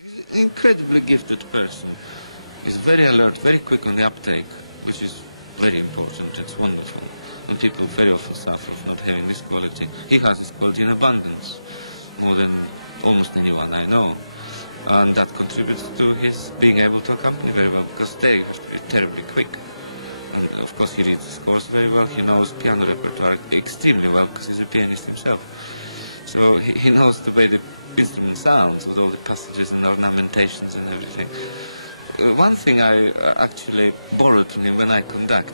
He's an incredibly gifted person. He's very alert, very quick on the uptake, which is very important. It's wonderful. And people very often suffer of not having this quality. He has this quality in abundance, more than almost anyone I know. And that contributes to his being able to accompany very well, because there you have to be terribly quick. And of course he reads the scores very well. He knows piano repertoire extremely well, because he's a pianist himself. So he knows the way the instrument sounds, with all the passages and ornamentations and everything. One thing I actually borrowed from him when I conduct,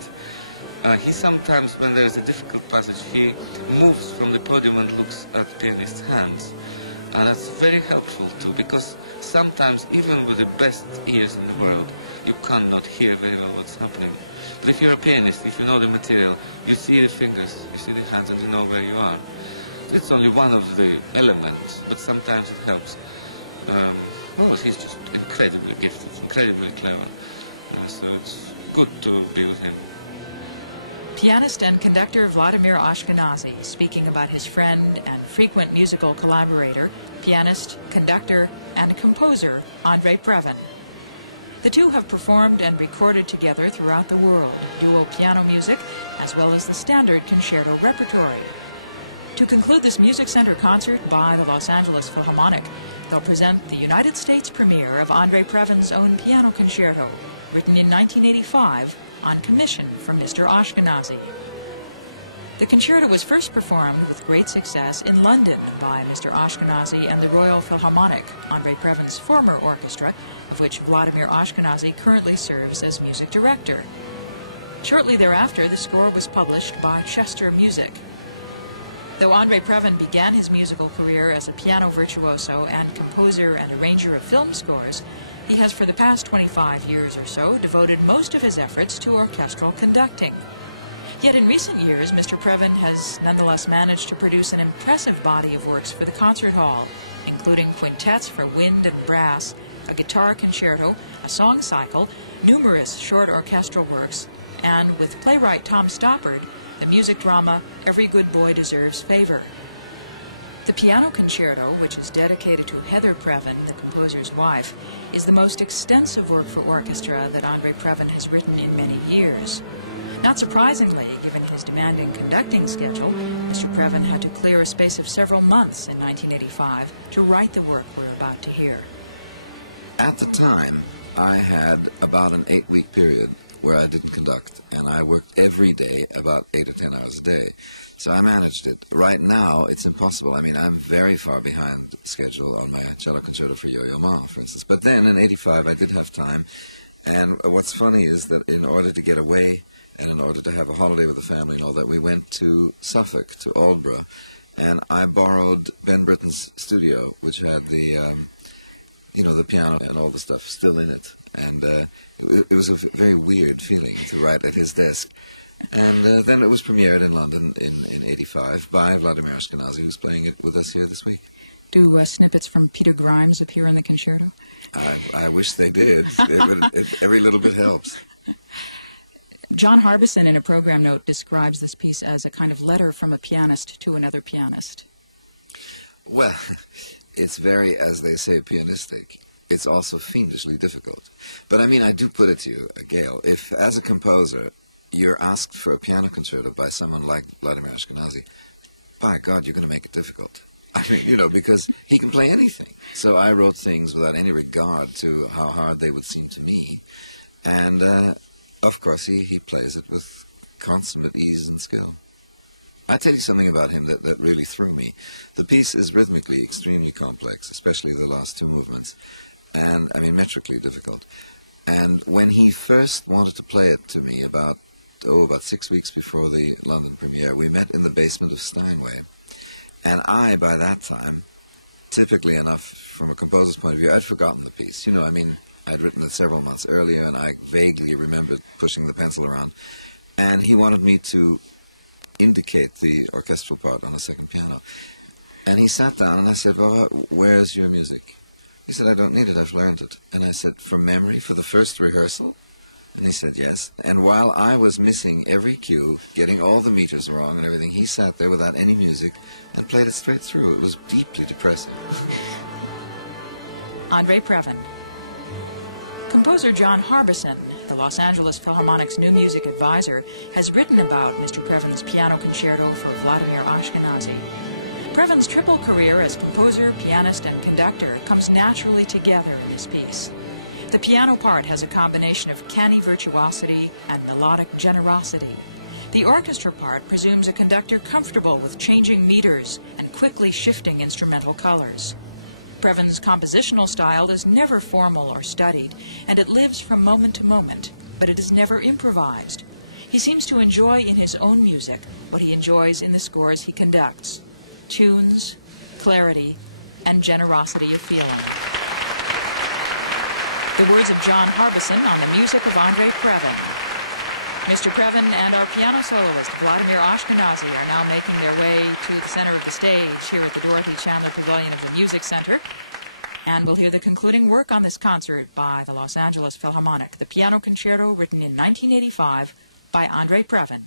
he sometimes, when there is a difficult passage, he moves from the podium and looks at the pianist's hands. And that's very helpful too, because sometimes, even with the best ears in the world, you cannot hear very well what's happening. But if you're a pianist, if you know the material, you see the fingers, you see the hands, and you know where you are. It's only one of the elements, but sometimes it helps. He's just incredibly gifted, incredibly clever. So it's good to be with him. Pianist and conductor Vladimir Ashkenazy speaking about his friend and frequent musical collaborator, pianist, conductor, and composer Andrei Previn. The two have performed and recorded together throughout the world, duo piano music as well as the standard concerto repertory. To conclude this Music Center concert by the Los Angeles Philharmonic, they'll present the United States premiere of Andrei Previn's own piano concerto, written in 1985 on commission from Mr. Ashkenazy. The concerto was first performed with great success in London by Mr. Ashkenazy and the Royal Philharmonic, Andrei Previn's former orchestra, of which Vladimir Ashkenazy currently serves as music director. Shortly thereafter, the score was published by Chester Music. Though Andrei Previn began his musical career as a piano virtuoso and composer and arranger of film scores, he has for the past 25 years or so devoted most of his efforts to orchestral conducting. Yet in recent years, Mr. Previn has nonetheless managed to produce an impressive body of works for the concert hall, including quintets for wind and brass, a guitar concerto, a song cycle, numerous short orchestral works, and with playwright Tom Stoppard, the music drama Every Good Boy Deserves Favor. The piano concerto, which is dedicated to Heather Previn, the composer's wife, is the most extensive work for orchestra that Andrei Previn has written in many years. Not surprisingly, given his demanding conducting schedule, Mr. Previn had to clear a space of several months in 1985 to write the work we're about to hear. At the time, I had about an 8-week period where I didn't conduct, and I worked every day about 8 or 10 hours a day. So I managed it. Right now, it's impossible. I mean, I'm very far behind schedule on my cello concerto for Yo-Yo Ma, for instance. But then, in 85, I did have time. And what's funny is that in order to get away and in order to have a holiday with the family and all that, we went to Suffolk, to Aldborough, and I borrowed Ben Britten's studio, which had the, the piano and all the stuff still in it. And it was a very weird feeling to write at his desk. And then it was premiered in London in 85 by Vladimir Ashkenazy, who's playing it with us here this week. Do snippets from Peter Grimes appear in the concerto? I wish they did. Every little bit helps. John Harbison, in a program note, describes this piece as a kind of letter from a pianist to another pianist. Well, it's very, as they say, pianistic. It's also fiendishly difficult. But I mean, I do put it to you, Gail, if as a composer you're asked for a piano concerto by someone like Vladimir Ashkenazy, by God, you're going to make it difficult. I mean, because he can play anything. So I wrote things without any regard to how hard they would seem to me. And, of course, he plays it with consummate ease and skill. I tell you something about him that really threw me. The piece is rhythmically extremely complex, especially the last two movements, and, metrically difficult. And when he first wanted to play it to me about 6 weeks before the London premiere, we met in the basement of Steinway. And I, by that time, typically enough from a composer's point of view, I'd forgotten the piece. I'd written it several months earlier, and I vaguely remembered pushing the pencil around. And he wanted me to indicate the orchestral part on a second piano. And he sat down, and I said, well, where's your music? He said, I don't need it, I've learned it. And I said, from memory, for the first rehearsal? And he said, yes. And while I was missing every cue, getting all the meters wrong and everything, he sat there without any music and played it straight through. It was deeply depressing. Andre Previn. Composer John Harbison, the Los Angeles Philharmonic's new music advisor, has written about Mr. Previn's piano concerto for Vladimir Ashkenazy. Previn's triple career as composer, pianist, and conductor comes naturally together in this piece. The piano part has a combination of canny virtuosity and melodic generosity. The orchestra part presumes a conductor comfortable with changing meters and quickly shifting instrumental colors. Previn's compositional style is never formal or studied, and it lives from moment to moment, but it is never improvised. He seems to enjoy in his own music what he enjoys in the scores he conducts: tunes, clarity, and generosity of feeling. The words of John Harbison on the music of Andre Previn. Mr. Previn and our piano soloist, Vladimir Ashkenazy, are now making their way to the center of the stage here at the Dorothy Chandler Pavilion of the Music Center. And we'll hear the concluding work on this concert by the Los Angeles Philharmonic, the piano concerto written in 1985 by Andre Previn.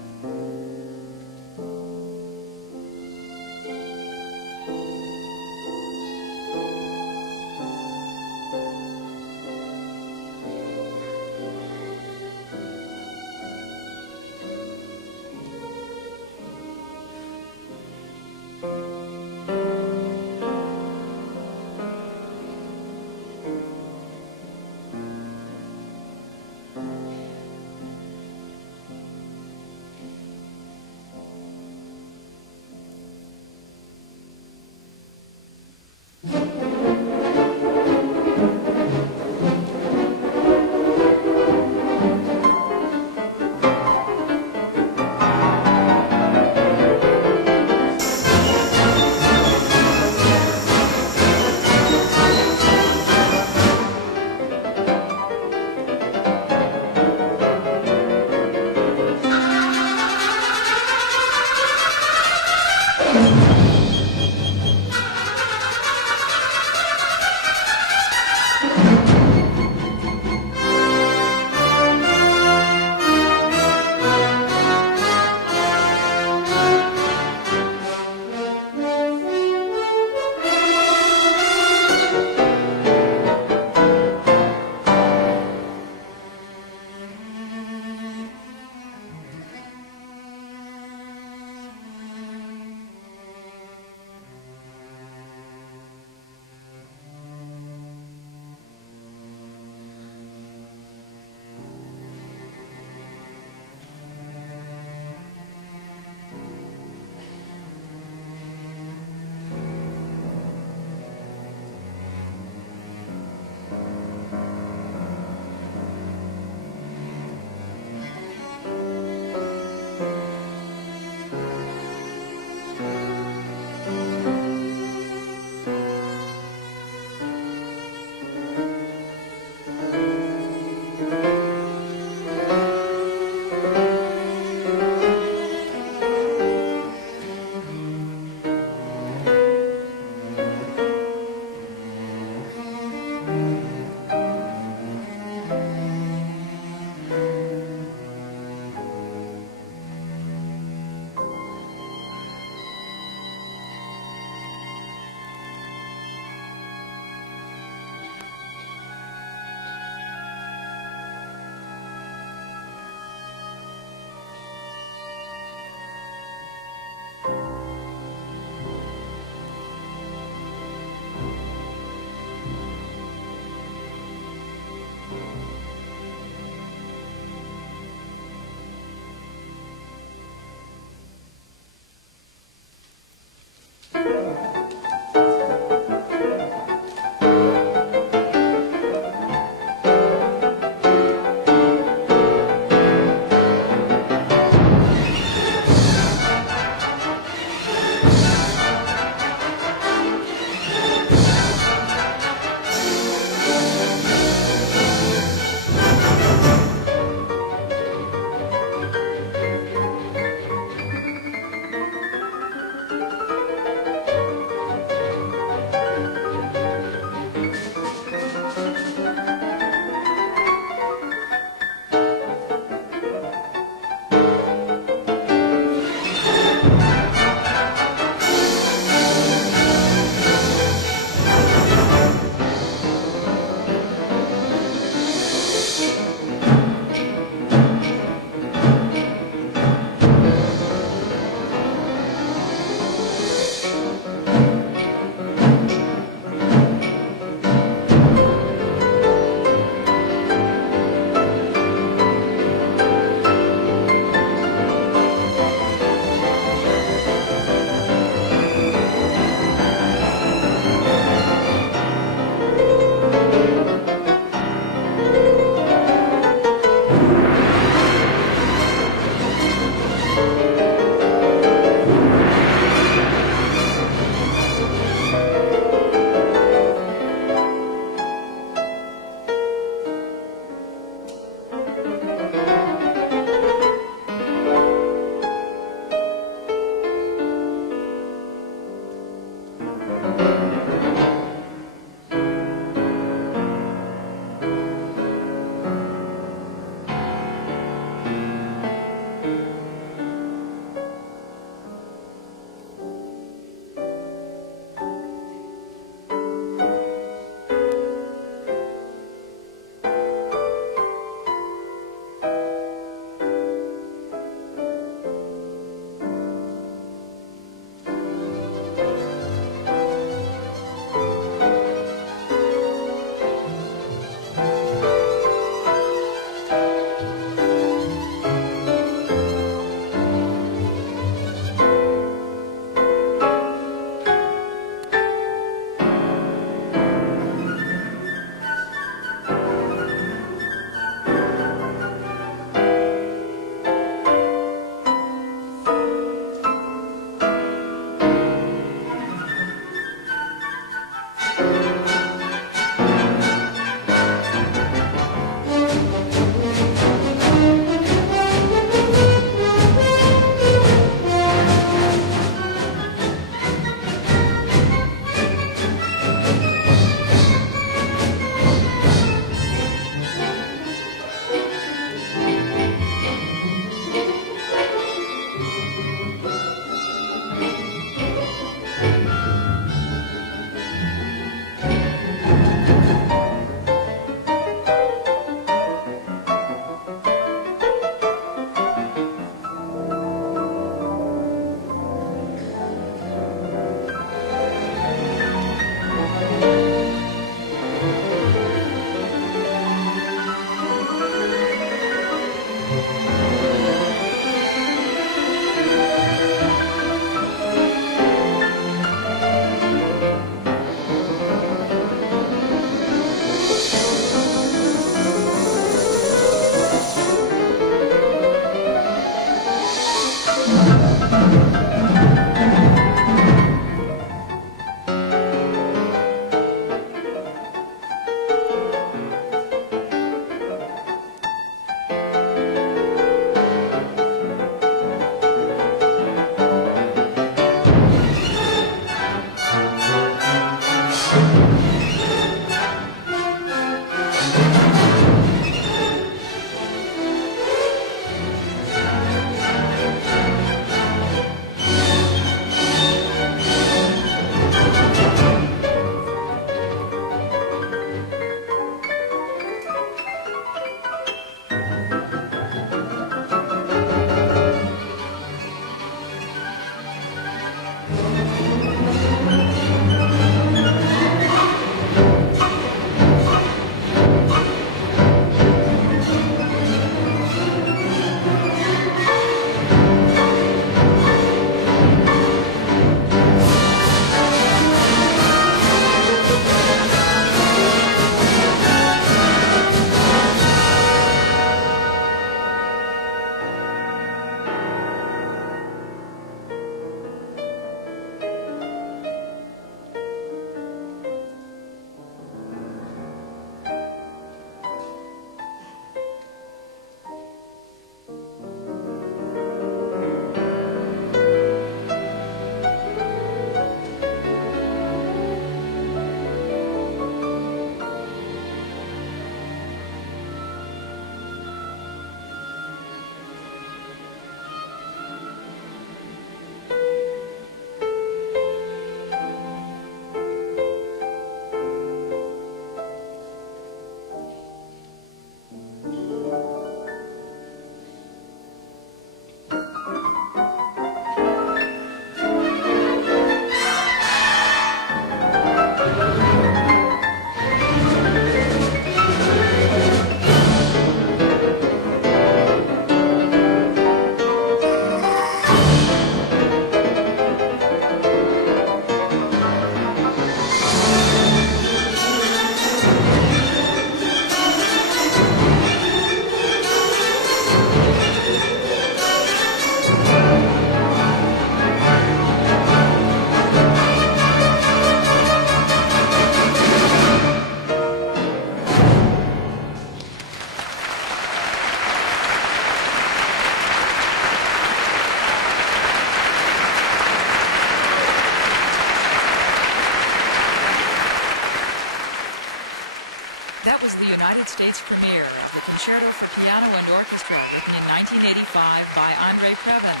That was the United States premiere of the Concerto for Piano and Orchestra, written in 1985 by Andrei Previn.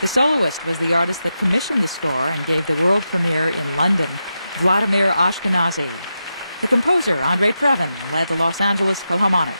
The soloist was the artist that commissioned the score and gave the world premiere in London, Vladimir Ashkenazy. The composer, Andrei Previn, led the Los Angeles Philharmonic.